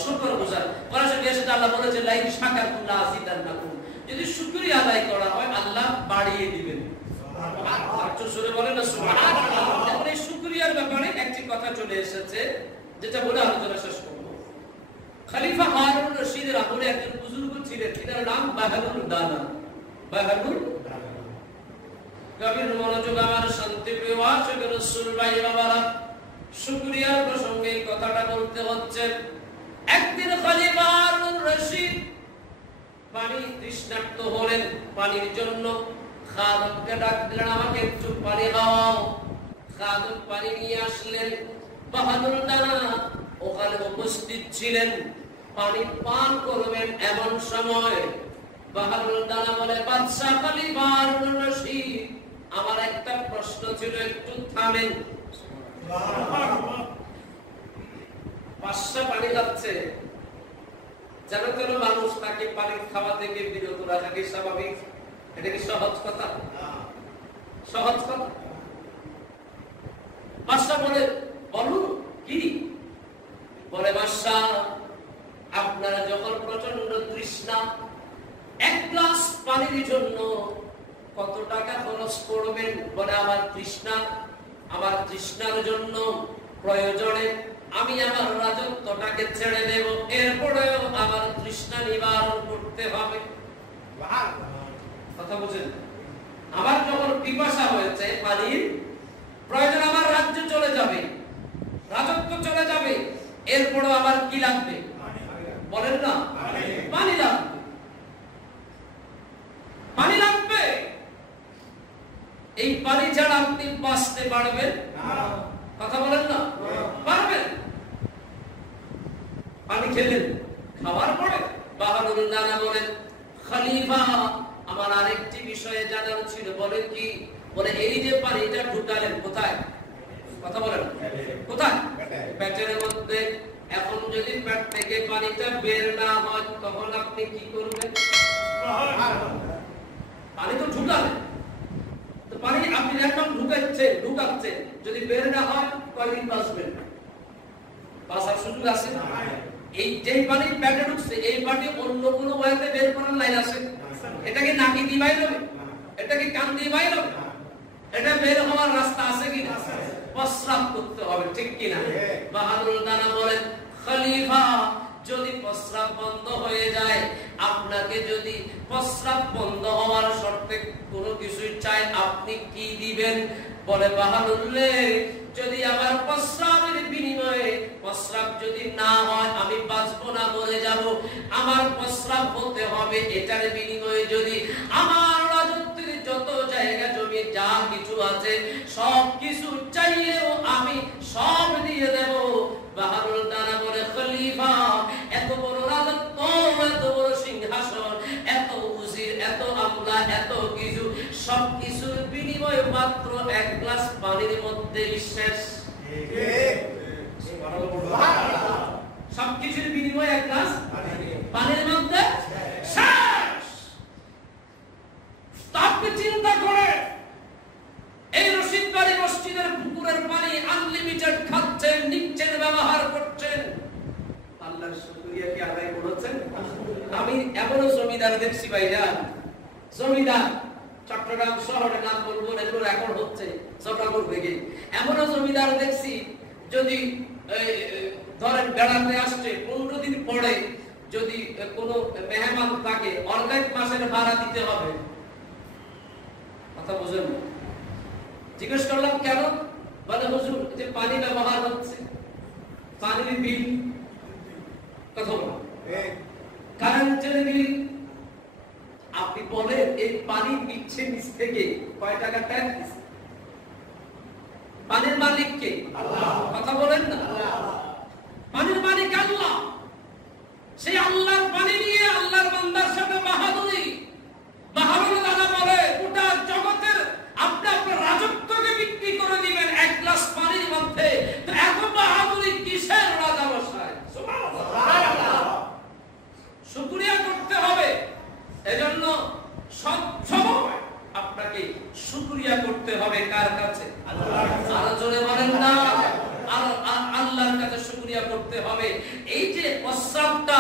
শুকরগুজার। কোরআনে এসেছে, আল্লাহ বলেছে লাইন শাকারতুম লাযিদান্নাকুম, যদি শুকরিয়া আদায় করা হয় আল্লাহ বাড়িয়ে দিবেন। সুবহানাল্লাহ। আর শুনে বলেন না সুবহানাল্লাহ। এখন এই শুকরিয়ার ব্যাপারে একটি কথা চলে এসেছে, যেটা বলে আলোচনা শেষ করব। খলিফা হারুন রশিদের আমলে একজন বুজুর্গ ছিলেন, তার নাম বাহাদুর দানা। বাহাদুর দানা। কবির মনোযোগ আমার শান্তি প্রিয় আশিক রাসূল ভাই বাবারা, শুকরিয়ার প্রসঙ্গে কথাটা বলতে হচ্ছে। একদিন খলিফা হারুন রশিদ পানি তৃষ্ণার্ত হলেন, পানির জন্য খাদেমকে ডাক দিলেন, আমাকে একটু পানি দাও। খাদেম পানি নিয়ে আসলেন। বাহাদুর দানা ওখানে উপস্থিত ছিলেন, পানি পান করবেন। এমন সময় বাহাদুর দানা বলে, বাদশা খলিফা হারুন রশিদ, আমার একটা প্রশ্ন ছিল, একটু থামেন। পাঁচটা পানি যাচ্ছে, যেন তেন মানুষ তাকে পানি খাওয়া থেকে বিরত রাখা কি স্বাভাবিক? এটা কি সহজ কথা? সহজ কথা? বাদশা বলে, বলুন কি? বলে, বাদশা আপনারা যখন প্রচন্ড তৃষ্ণা, এক গ্লাস পানির জন্য কত টাকা খরচ করবেন? বলে, আমার তৃষ্ণার জন্য প্রয়োজনে আমি আমার রাজত্বটাকে ছেড়ে দেব, এরপরেও আমার তৃষ্ণা নিবারণ করতে হবে। কথা বুঝেন? আমার যখন পিপাসা হয়েছে পানির প্রয়োজন, আমার রাজ্য চলে যাবে, রাজত্ব চলে যাবে, এরপরেও আমার কি লাগবে? বলেন না, পানি লাগবে। পানি লাগবে। এই পানি ছাড়া আপনি বাঁচতে পারবেন? কথা বলেন না, পারবেন? পানি খেলেন, খাওয়ার পরে বাহাদুর দানা বলেন, খলিফা আমার আরেকটি বিষয়ে জানার ছিল। বলে কি? বলে, এই যে পানিটা ঢুকালেন কোথায়? কথা বলেন, কোথায়? পেটের মধ্যে। এখন যদি পেট থেকে পানিটা বের না হয় তখন আপনি কি করবেন? পানি তো ঢুকালেন, তো পানি আপনি এখন ঢুকাচ্ছেন, যদি বের না হয় কয়দিন বাঁচবেন? বাঁচার সুযোগ আছে? এই যে পানি পেটে ঢুকছে, এই পানি অন্য কোনো ওয়েতে বের করার লাইন আছে? এটাকে নাকি দিয়ে বাইর হবে? এটাকে কান দিয়ে বাইর হবে? এটা বের হওয়ার রাস্তা আছে কিনা? প্রস্রাব করতে হবে, ঠিক কিনা? বাহাদুর দানা বলেন, খলিফা যদি প্রস্রাব বন্ধ হয়ে যায়, আপনাকে যদি প্রস্রাব বন্ধ হওয়ার শর্তে কোনো কিছু চাই, আপনি কি দিবেন? বলে বাহাদুল্লাহ, যদি আমার প্রস্রাবের বিনিময়ে প্রস্রাব যদি না হয় আমি বাঁচবো না, মরে যাব। আমার প্রস্রাব হতে হবে, এটার বিনিময়ে যদি আমার রাজত্বের যত জায়গা জমি যা কিছু আছে সব কিছু চাইলেও আমি সব দিয়ে দেব। বাহারুল দানা বলে, খলিফা, এত বড় রাজত্ব, এত বড় সিংহাসন, এত উজির, এত আমলা, এত কিছু, সব কিছুর বিনিময়ে মাত্র এক গ্লাস পানির মধ্যে শেষ। সব কিছুর বিনিময়ে এক গ্লাস পানির মধ্যে শেষ। আপনি চিন্তা করে এই রশিদবাড়ি মসজিদের পুকুরের পানি আনলিমিটেড খাচ্ছেন, নিচ্ছেন, ব্যবহার করছেন, আল্লাহর শুকরিয়া কি আদায় করেছেন? আমি এমনও জমিদার দেখছি ভাইজান, জমিদার চট্টগ্রাম শহরে, নাম বলবো না, এগুলো রেকর্ড হচ্ছে চট্টগ্রাম থেকে, এমনও জমিদার দেখছি যদি ধরেন বেড়াতে আসছে 15 দিন পরে যদি কোনো মেহমান থাকে, অর্ধেক মাসের ভাড়া দিতে হবে। কথা বুঝেন? জিজ্ঞেস করলাম কেন? বলে হুজুর, যে পানি ব্যবহার হচ্ছে, পানির বিল, কথা বল, কারেন্টের বিল। আপনি বলেন এই পানি নিচ্ছে নিচ থেকে কয় টাকা ট্যাক্স? পানির মালিক কে? আল্লাহ। কথা বলেন না? পানির মালিক আল্লাহ। সেই আল্লাহর পানি নিয়ে আল্লাহর বান্দার সাথে বাহাদুরি। বাহাদুর দাদা বলে গোটা জগতের আপনি আপনার রাজত্বকে বিক্রি করে দিবেন এক গ্লাস পানির মধ্যে। তো এত বাহাদুরি কিসের রাজা মশাই? সুবহানাল্লাহ। শুকরিয়া করতে হবে। এজন্য সব সময় আপনাকে শুকরিয়া করতে হবে কার কাছে? আল্লাহর কাছে। আর জোরে বলেন না, আল্লাহর কাছে শুকরিয়া করতে হবে। এই যে প্রস্রাবটা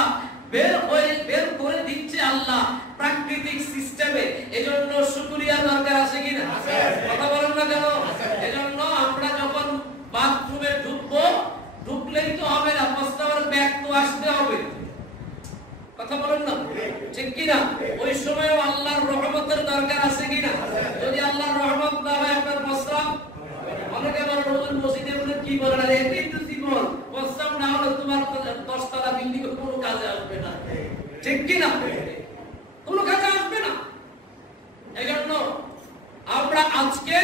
বের করে দিচ্ছে আল্লাহ প্রাকৃতিক সিস্টেমে, এজন্য শুকরিয়া দরকার আছে কিনা? কথা বলেন না কেন? এজন্য আমরা যখন বাথরুমে ঢুকবো, ঢুকলেই তো হবে না, প্রস্রাবের ব্যাগ তো আসতে হবে। কথা বলেন না, ঠিক কিনা? ওই সময় আল্লাহর রহমতের দরকার আছে কিনা? যদি আল্লাহর রহমত না হয় আপনার প্রস্রাব, অনেকে বলে রোজুল মসজিদে বলে কি বলেন, আরে এটাই তো জীবন, প্রস্রাব না হলে তোমার 10 তলা বিল্ডিং কোনো কাজে আসবে না, ঠিক কিনা? কোনো কাজে আসবে না। এই জন্য আমরা আজকে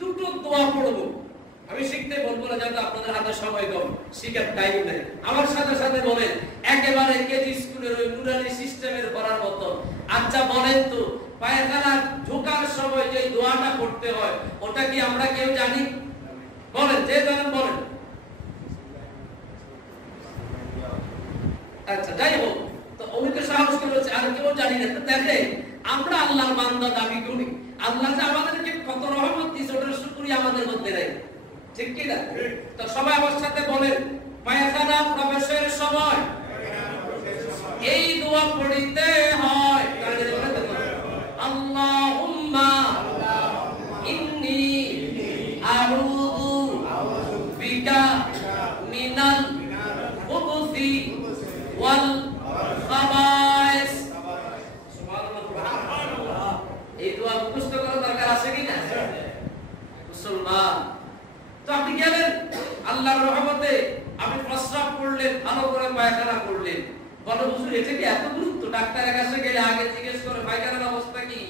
দুটো দোয়া পড়বো। আমি শিখতে বলবো না, যাতে আপনাদের হাতে সময় কম, শিখার টাইম নেই। আমার সাথে সাথে বলেন, একেবারে কেজি স্কুলের ওই নুরানি সিস্টেমের করার মতো। আচ্ছা বলেন তো, পায়খানা ঢোকার সময় যে দোয়াটা করতে হয় ওটা কি আমরা কেউ জানি? বলেন, যে জানেন বলেন। আচ্ছা যাই হোক, তো উনি তো সাহস করেছে, আর কেউ জানি না। তো দেখে আমরা আল্লাহর বান্দা দাবি করি, আল্লাহ যে আমাদেরকে কত রহমত দিয়েছে ওটার শুকরিয়া আমাদের মধ্যে নেই, ঠিক কি না? তো সবাই আমার সাথে বলেন, পায়খানা প্রবেশের সময় এই দোয়া পড়িতে হয়। আল্লাহুম্মা ইন্নী আউযু বিকা মিনাল খুবুসি ওয়াল খাবায়েস। সুবহানাল্লাহ। এই দোয়া মুখস্থ করা দরকার আছে কি না? মুসলমান তো আপনি গেলেন আল্লাহর রহমতে, আপনি প্রস্রাব করলেন, ভালো করে পায়খানা করলেন। বলো হুজুর, এটা কি এত গুরুত্ব? ডাক্তারের কাছে গেলে আগে জিজ্ঞেস করে পায়খানার অবস্থা কি।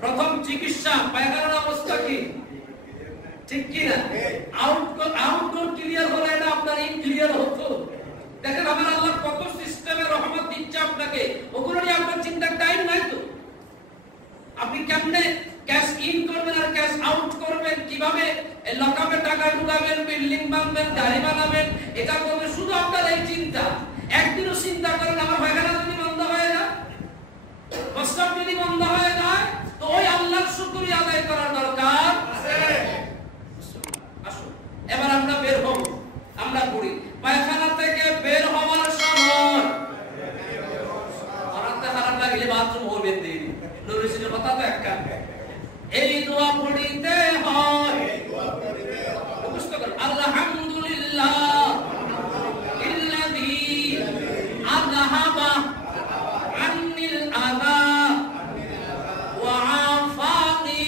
প্রথম চিকিৎসা পায়খানার অবস্থা কি, ঠিক কি না? আউটডোর ক্লিয়ার হলে এটা আপনার ইন ক্লিয়ার হতো। দেখেন আমার আল্লাহ কত সিস্টেমে রহমত দিচ্ছে আপনাকে, ওগুলো নিয়ে আপনার চিন্তার টাইম নাই তো। আপনি কেমনে ক্যাশ ইন করবেন আর ক্যাশ আউট করবেন, কিভাবে লকআপে টাকা ঢুকাবেন, বিল্ডিং বানাবেন, গাড়ি বানাবেন, এটা করবে শুধু আপনার এই চিন্তা। একদিনও চিন্তা করেন আমার পায়খানা যদি বন্ধ হয়ে যায়, প্রস্রাব যদি বন্ধ হয়ে যায়, তো ওই আল্লাহর শুকরিয়া আদায় করার দরকার আছে। আসুন এবার আমরা বের হব, আমরা পড়ি পায়খানা থেকে বের হওয়ার সময়। হারাতে খারাপ লাগলে বাথরুম হবেন দিন, নবীর কথা তো একটা। এই দোয়া পড়িতে হয়, আলহামদুলিল্লাহ আলহামদুলিল্লাহ ইল্লাযী আযহাবা আন্নিল আযা ওয়া আফানি।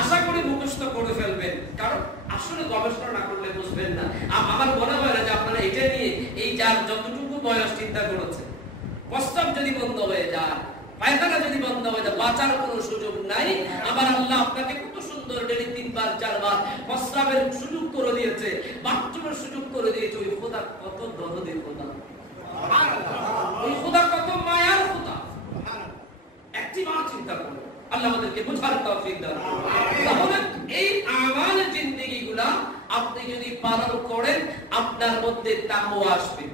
আশা করি মুখস্থ করে ফেলবেন, কারণ আসলে গবেষণা না করলে বুঝবেন না। আমার মনে হয় না যে আপনারা এটা নিয়ে এই যার যতটুকু বয়স চিন্তা করেছেন, প্রস্তাব যদি বন্ধ হয়ে যায়, পায়খানা যদি বন্ধ হয়ে যায়, বাঁচার কোনো সুযোগ নাই। আমার আল্লাহ আপনাকে কত সুন্দর ডেলি 3 বার 4 বার প্রস্তাবের সুযোগ করে দিয়েছে, বাথরুমের সুযোগ করে দিয়েছে। ওই খোদা কত দরদের খোদা, ওই খোদা কত মায়ার খোদা। একটি বার চিন্তা করুন, আল্লাহ আমাদেরকে বুঝার তৌফিক দান করুন। তাহলে এই আমাল জিন্দেগিগুলা আপনি যদি পালন করেন, আপনার মধ্যে তাকওয়া আসবে।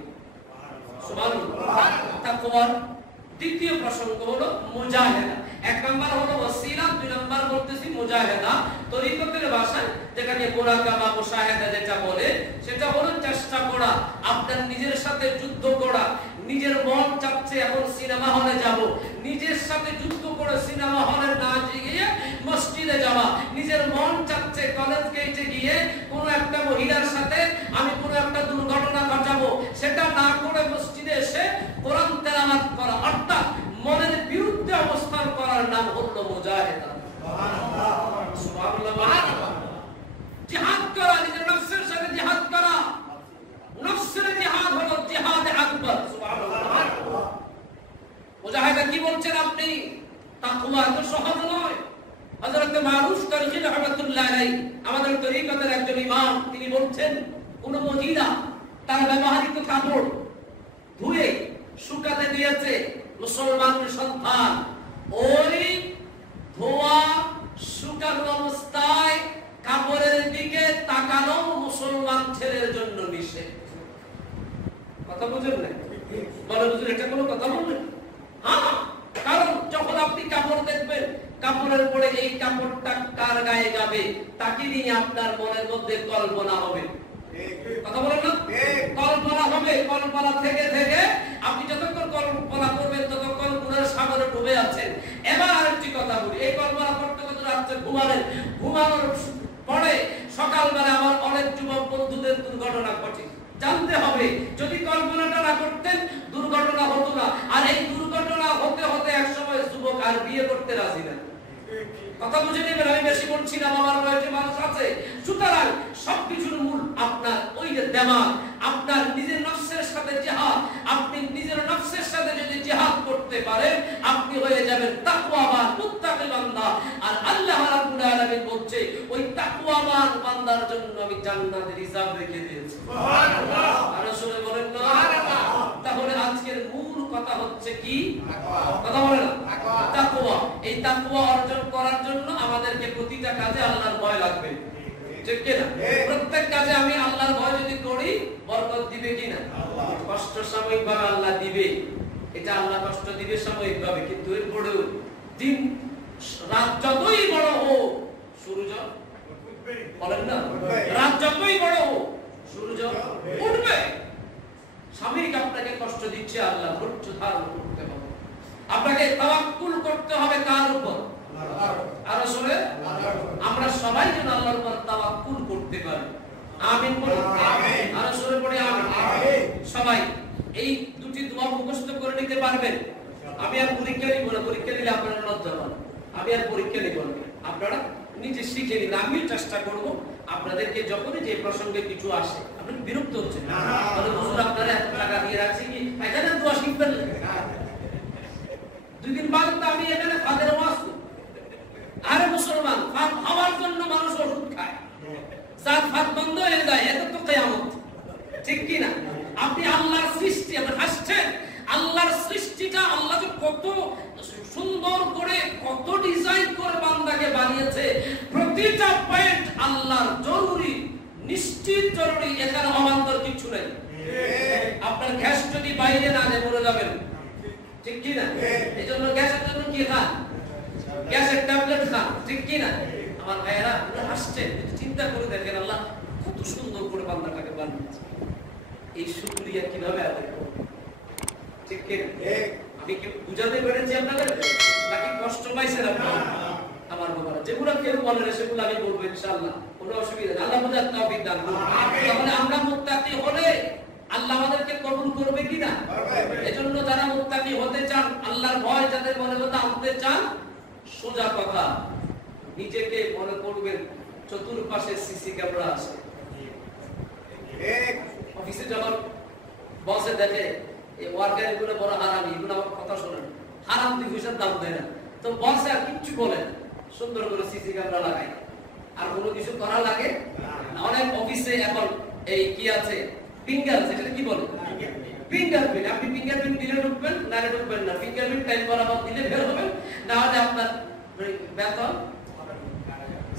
সুবহানাল্লাহ। তাকওয়ার দ্বিতীয় প্রসঙ্গ হলো মুজাহিদা। 1 নাম্বার হলো ওয়াসিলা, 2 নাম্বার বলতেছি মুজাহিদা। তরিকতের ভাষায় যেটাকে মুরাকাবা মুশাহাদা যেটা বলে, সেটা হলো চেষ্টা করা, আপনার নিজের সাথে যুদ্ধ করা। নিজের মন চাচ্ছে এখন সিনেমা হলে যাব, নিজের সাথে যুদ্ধ করে সিনেমা হলে না গিয়ে মসজিদে যাওয়া। নিজের মন চাচ্ছে কলেজ গেটে গিয়ে কোনো একটা মহিলার সাথে আমি কোনো একটা দুর্ঘটনা ঘটাবো, সেটা না করে মসজিদে এসে কোরআন তেলাওয়াত করা, অর্থাৎ মনের বিরুদ্ধে অবস্থান করার নাম হলো মুজাহিদা। সুবহানাল্লাহ, সুবহানাল্লাহ। জিহাদ করা, নিজের নফসের সাথে জিহাদ করা। নফসের জিহাদ হলো জিহাদে আকবার। সুবহানাল্লাহ। মুজাহিদা কি বলছেন আপনি? তাকওয়া তো সহজ নয়। হযরত মারুফ কারী রাহমাতুল্লাহ আলাইহি, আমাদের তরিকতের একজন ইমাম, তিনি বলছেন কোন মহিলা তার ব্যবহারিক কাপড় ধুয়ে শুকাতে দিয়েছে, মুসলমানের সন্তান, ওই ধোয়া শুকানো অবস্থায় কাপড়ের দিকে তাকানো মুসলমান ছেলের জন্য নিষেধ। কথা বুঝেন না? বলে বুঝুন, এটা কোনো কথা বলবেন? হ্যাঁ, কারণ যখন আপনি কাপড় দেখবেন, কাপড়ের পরে এই কাপড়টা কার গায়ে যাবে তাকে নিয়ে আপনার মনের মধ্যে কল্পনা হবে। কথা বলেন না? কল্পনা হবে। কল্পনা থেকে থেকে আপনি যতক্ষণ কল্পনা করবেন ততক্ষণ গুনার সাগরে ডুবে আছেন। এবার আরেকটি কথা বলি, এই কল্পনা করতে করতে রাত্রে ঘুমানোর পরে সকালবেলা আমার অনেক যুবক বন্ধুদের দুর্ঘটনা ঘটে। জানতে হবে, যদি কল্পনাটা না করতেন দুর্ঘটনা হতো না। আর এই দুর্ঘটনা হতে হতে একসময় যুবক আর বিয়ে করতে রাজি না। কথা বুঝে নেবেন, আমি বেশি বলছি না, আমার বয়সে মানুষ আছে। সুতরাং সবকিছুর মূল আপনার ওই যে দেমাগ, আপনার নিজের নফসের সাথে জিহাদ। আপনি নিজের নফসের সাথে যদি জিহাদ করতে পারেন, আপনি হয়ে যাবেন তাকওয়াবান, মুত্তাকি বান্দা। আর আল্লাহ রাব্বুল আলামিন বলছে, ওই তাকওয়াবান বান্দার জন্য আমি জান্নাতের হিসাব রেখে দিয়েছি। সুবহানাল্লাহ। আর রাসূল বলেন না? সুবহানাল্লাহ। তাহলে আজকের মূল কথা হচ্ছে কি? কথা বলেন না? তাকওয়া। এই তাকওয়া অর্জন করার জন্য আমাদেরকে প্রতিটা কাজে আল্লাহর ভয় লাগবে, ঠিক কি না? প্রত্যেক কাজে আমি আল্লাহর ভয় যদি করি, বরকত দিবে কি না? কষ্ট সাময়িকভাবে আল্লাহ দিবে, এটা আল্লাহ কষ্ট দিবে সাময়িকভাবে, কিন্তু এরপরেও দিন রাত যতই বড় হোক সূর্য বলেন না, রাত যতই বড় হোক সূর্য উঠবে। সাময়িক আপনাকে কষ্ট দিচ্ছে, আল্লাহ ধৈর্য ধারণ করতে হবে। আপনাকে তাওয়াক্কুল করতে হবে কার উপর? আর আসলে আমরা সবাই যেন আল্লাহর উপর তাওয়াক্কুল করতে পারি। আমিন বলুন। আমিন। আর আসলে পড়ে আমিন। আমিন। সবাই এই দুটি দোয়া মুখস্থ করে নিতে পারবেন? আমি আর পরীক্ষা নিব না, পরীক্ষা নিলে আপনারা লজ্জা পান। আমি আর পরীক্ষা নিব না, আপনারা নিজে শিখে নিন। আমিও চেষ্টা করব আপনাদেরকে যখনই যে প্রসঙ্গে কিছু আসে আপনি বিরক্ত হচ্ছেন না, তাহলে হুজুর আপনারা এত টাকা দিয়ে রাখছি কি এখানে দোয়া শিখবেন না? 2 দিন বাদ তো আমি এখানে ফাদের ওয়াজ। আরে মুসলমান, ফাদ খাওয়ার জন্য মানুষ ওষুধ খায়, যার ফাদ বন্ধ হয়ে যায় এটা তো কিয়ামত, ঠিক কি না? আপনি আল্লাহর সৃষ্টি, আপনি হাসছেন, আল্লাহর সৃষ্টিটা আল্লাহ যে কত সুন্দর করে, কত ডিজাইন করে বান্দাকে বানিয়েছে। প্রতিটা পয়েন্ট আল্লাহর জরুরি, নিশ্চিত জরুরি, এখানে অবান্তর কিছু নাই। আপনার গ্যাস যদি বাইরে না যায় মরে যাবেন, ঠিক কি না? এই জন্য গ্যাসের জন্য কি খান? গ্যাসের ট্যাবলেট খান, ঠিক কি না? আমার ভাইয়েরা হাসছেন, চিন্তা করে দেখেন আল্লাহ কত সুন্দর করে বান্দাটাকে বানিয়েছে। এই শুকরিয়া কিভাবে আদায় করব, ঠিক কি না? আমি কি বুঝাতে পেরেছি আপনাদের, নাকি কষ্ট পাইছেন আপনারা? আমার বাবারা, যেগুলো কেউ বলে না সেগুলো আমি বলবো ইনশাআল্লাহ, কোনো অসুবিধা নেই। আল্লাহ বুঝার তৌফিক দান করুন। তাহলে আমরা মুত্তাকি হলে আল্লাহ আমাদেরকে কবুল করবে কিনা? এজন্য যারা মুত্তাকি হতে চান, আল্লাহর ভয় যাদের মনের মধ্যে আনতে চান, সোজা কথা, নিজেকে মনে করবেন চতুর্পাশে সিসি ক্যামেরা আছে। অফিসে যখন বসে দেখে এই ওয়ার্কার গুলো বড় হারামি, এগুলো আমার কথা শোনেন, হারাম 2 পয়সার দাম দেয় না, তো বসে আর কিচ্ছু বলে না, সুন্দর করে সিসি ক্যামেরা লাগায়। আর কোনো কিছু করা লাগে না। অনেক অফিসে এখন এই কি আছে, ফিঙ্গার আছে, এটা কি বলে, ফিঙ্গারপ্রিন্ট। আপনি ফিঙ্গারপ্রিন্ট দিলে ঢুকবেন, না ঢুকবেন না। ফিঙ্গারপ্রিন্ট টাইম বরাবর দিলে বের হবেন, না হলে আপনার বেতন।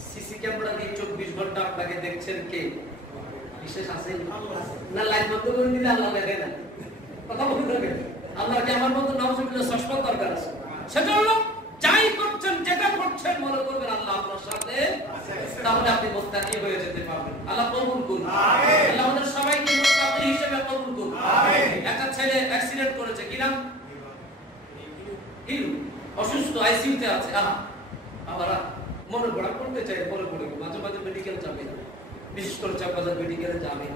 সিসি ক্যামেরা দিয়ে 24 ঘন্টা আপনাকে দেখছেন কে? বিশেষ আছে না? লাইট বন্ধ করে দিলে আল্লাহ দেখে না, কথা বলতে হবে। আল্লাহ কি আমার মতো নাউজুবিল্লাহ সসপত দরকার আছে? সেজন্য যাই করছেন, যেটা করছেন, মনে করবেন আল্লাহ আপনার সাথে, তাহলে আপনি মুত্তাকি হয়ে যেতে পারবেন। আল্লাহ কবুল করুন। আমিন। আল্লাহ আমাদের সবাইকে মুত্তাকি হিসেবে কবুল করুন। আমিন। একটা ছেলে অ্যাক্সিডেন্ট করেছে, কি নাম? হিরু, অসুস্থ, আইসিইউতে আছে। আবার মনে পড়া করতে চাই, পরে পড়ে মাঝে মাঝে মেডিকেল যাবে, বিশেষ করে চাকবাজার মেডিকেলে যাবে।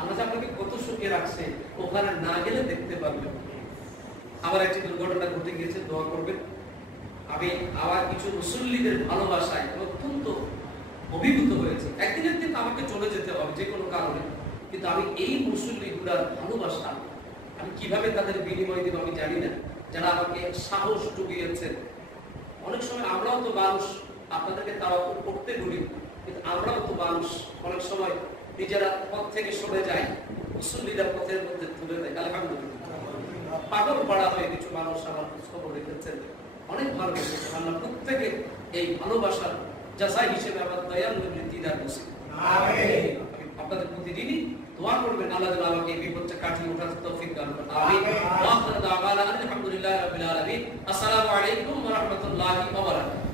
আল্লাহ আপনাকে কত সুখে রাখছে, ওখানে না গেলে দেখতে পারবেন। আমার একটি দুর্ঘটনা ঘটে গিয়েছে, দোয়া করবেন। আমি আমার কিছু মুসল্লিদের ভালোবাসায় অত্যন্ত অভিভূত হয়েছে। একদিনের দিন আমাকে চলে যেতে হবে যে কোনো কারণে, কিন্তু আমি এই মুসল্লিগুলার ভালোবাসা আমি কিভাবে তাদের বিনিময় দিব আমি জানি না, যারা আমাকে সাহস জুগিয়েছেন। অনেক সময় আমরাও তো মানুষ, আপনাদেরকে তাওয়াক্কুল করতে বলি, কিন্তু আমরাও তো মানুষ, অনেক সময় নিজেরা পথ থেকে সরে যায়, মুসল্লিরা পথের মধ্যে তুলে দেয়। আলহামদুলিল্লাহ, পাগল পাড়া হয়ে কিছু মানুষ আমার খবর রেখেছেন, অনেক ভালো লেগেছে। আল্লাহ প্রত্যেকে এই ভালোবাসার যাচাই হিসেবে আমার দয়াল নবীর দিদার নসিব। আমিন। আপনাদের প্রতিদিনই দোয়া করবেন আল্লাহ যেন আমাকে এই বিপদটা কাটিয়ে ওঠার তৌফিক দান করেন। আমিন। ওয়া আখিরু দাওয়ানা আলহামদুলিল্লাহি রাব্বিল আলামিন। আসসালামু আলাইকুম ওয়া রাহমাতুল্লাহি ওয়া বারাকাতুহু।